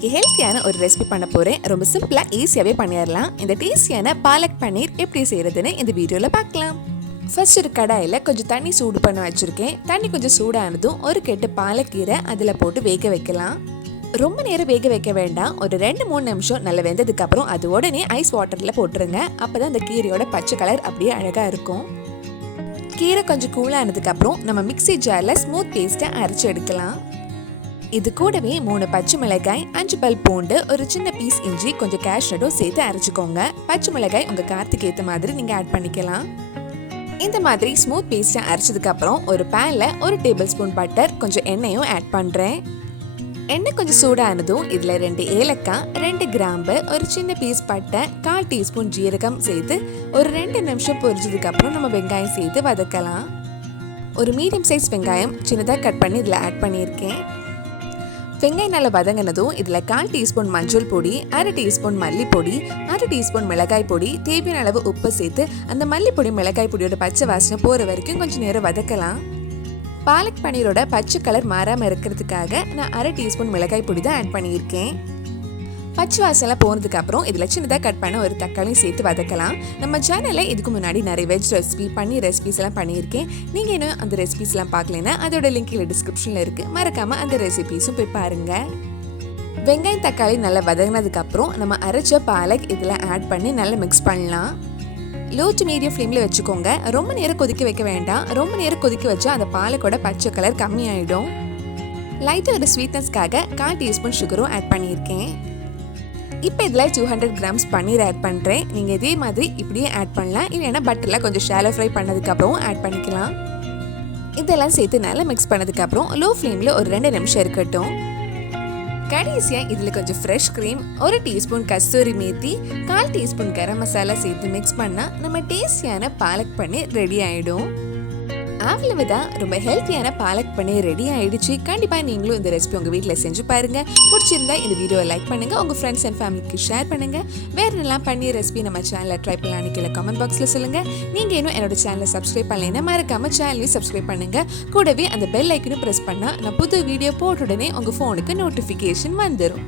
இன்னைக்கு ஹெல்த்தியான ஒரு ரெசிபி பண்ண போறேன். ரொம்ப சிம்பிளா ஈஸியாவே பண்ணிடலாம். இந்த டேஸ்டியான பாலக் பன்னீர் எப்படி செய்யறதுன்னு இந்த வீடியோல பார்க்கலாம். ஃபர்ஸ்ட் ஒரு கடாயில் கொஞ்சம் தண்ணி சூடு பண்ண வச்சிருக்கேன். தண்ணி கொஞ்சம் சூடானதும் ஒரு கெட்டு பாலக்கீரை அதில் போட்டு வேக வைக்கலாம். ரொம்ப நேரம் வேக வைக்க வேண்டாம். ஒரு 2-3 நிமிஷம் நல்லா வெந்ததுக்கு அப்புறம் அது உடனே ஐஸ் வாட்டர்ல போட்டுருங்க. அப்பதான் அந்த கீரையோட பச்சை கலர் அப்படியே அழகா இருக்கும். கீரை கொஞ்சம் கூலானதுக்கு அப்புறம் நம்ம மிக்ஸி ஜார்ல ஸ்மூத் பேஸ்ட்டை அரைச்சு எடுக்கலாம். இது கூடவே 3 பச்சை மிளகாய், 5 பல் பூண்டு, ஒரு சின்ன பீஸ் இஞ்சி, கொஞ்சம் கேஷ்நட்டும் சேர்த்து அரைச்சிக்கோங்க. பச்சை மிளகாய் உங்க காரத்துக்கு ஏற்ற மாதிரி நீங்க ஆட் பண்ணிக்கலாம். இந்த மாதிரி ஸ்மூத் பேஸ்ட்டை அரைச்சதுக்கு அப்புறம் ஒரு பேன்ல 1 டேபிள் ஸ்பூன் பட்டர், கொஞ்சம் எண்ணெயும் ஆட் பண்றேன். எண்ணெய் கொஞ்சம் சூடானதும் இதுல 2 ஏலக்காய், 2 கிராம்பு, ஒரு சின்ன பீஸ் பட்டை, 1/4 டீஸ்பூன் ஜீரகம் சேர்த்து ஒரு 2 நிமிஷம் பொரிச்சதுக்கு அப்புறம் நம்ம வெங்காயம் சேர்த்து வதக்கலாம். ஒரு மீடியம் சைஸ் வெங்காயம் சின்னதாக கட் பண்ணி இதில் ஆட் பண்ணியிருக்கேன். வெங்காயம் நல்லா வதங்கினதும் இதில் 1/4 டீஸ்பூன் மஞ்சள் பொடி, 1/2 டீஸ்பூன் மல்லிப்பொடி, 1/2 டீஸ்பூன் மிளகாய் பொடி, தேவையான அளவு உப்பு சேர்த்து அந்த மல்லிப்பொடி மிளகாய் பொடியோட பச்சை வாசனை போகிற வரைக்கும் கொஞ்சம் நேரம் வதக்கலாம். பாலக் பன்னீரோட பச்சை கலர் மாறாமல் இருக்கிறதுக்காக நான் 1/2 டீஸ்பூன் மிளகாய் பொடி தான் ஆட் பண்ணியிருக்கேன். பச்சை வாசனைலாம் போனதுக்கு அப்புறம் இதில் சின்னதாக கட் பண்ண ஒரு தக்காளி சேர்த்து வதக்கலாம். நம்ம சேனலில் இதுக்கு முன்னாடி நிறைய வெஜ் ரெசிபி, பன்னீர் ரெசிபிஸ் எல்லாம் பண்ணியிருக்கேன். நீங்கள் இன்னும் அந்த ரெசிபிஸ்லாம் பார்க்கலன்னா அதோட லிங்க் இல்லை டிஸ்கிரிப்ஷனில் இருக்குது. மறக்காமல் அந்த ரெசிபிஸும் போய் பாருங்கள். வெங்காயம் தக்காளி நல்லா வதங்கினதுக்கு அப்புறம் நம்ம அரைச்ச பாலக் இதில் ஆட் பண்ணி நல்லா மிக்ஸ் பண்ணலாம். லோ டு மீடியம் ஃப்ளேமில் வச்சுக்கோங்க. ரொம்ப நேரம் கொதிக்க வைக்க வேண்டாம். ரொம்ப நேரம் கொதிக்க வச்சா அந்த பாலக்கோட பச்சை கலர் கம்மியாயிடும். லைட்டாக ஒரு ஸ்வீட்னஸ்க்காக 1/4 டீஸ்பூன் சுகரும் ஆட் பண்ணியிருக்கேன். இப்போ இதில் 200 கிராம்ஸ் பன்னீர் ஆட் பண்ணுறேன். நீங்கள் இதே மாதிரி இப்படியே ஆட் பண்ணலாம். இல்லைன்னா பட்டரில் கொஞ்சம் ஷாலோ ஃப்ரை பண்ணதுக்கப்புறம் ஆட் பண்ணிக்கலாம். இதெல்லாம் சேர்த்து நல்லா மிக்ஸ் பண்ணதுக்கப்புறம் லோ ஃப்ளேமில் ஒரு 2 நிமிஷம் இருக்கட்டும். கடைசியாக இதில் கொஞ்சம் ஃப்ரெஷ் க்ரீம், 1 டீஸ்பூன் கஸ்தூரி மேத்தி, 1/4 டீஸ்பூன் கரம் மசாலா சேர்த்து மிக்ஸ் பண்ணால் நம்ம டேஸ்டியான பாலக் பன்னீர் ரெடி ஆகிடும். அவ்வளவுதான், ரொம்ப ஹெல்த்தியான பாலக் பன்னீர் ரெடி ஆயிடுச்சு. கண்டிப்பாக நீங்களும் இந்த ரெசிபி உங்கள் வீட்டில் செஞ்சு பாருங்க. பிடிச்சிருந்தா இந்த வீடியோவை லைக் பண்ணுங்க, உங்கள் ஃப்ரெண்ட்ஸ் அண்ட் ஃபேமிலிக்கு ஷேர் பண்ணுங்க. வேற என்னெல்லாம் பன்னீர் ரெசிபி நம்ம சேனலில் ட்ரை பண்ணலான்னு கீழே கமெண்ட் பாக்ஸில் சொல்லுங்க. நீங்கள் இன்னும் என்னோட சேனலை சப்ஸ்கிரைப் பண்ணலைன்னா மறக்காம சேனலையும் சப்ஸ்கிரைப் பண்ணுங்க. கூடவே அந்த பெல் ஐக்கனும் ப்ரெஸ் பண்ணால் நான் புது வீடியோ போட்ட உடனே உங்கள் ஃபோனுக்கு நோட்டிஃபிகேஷன் வந்துடும்.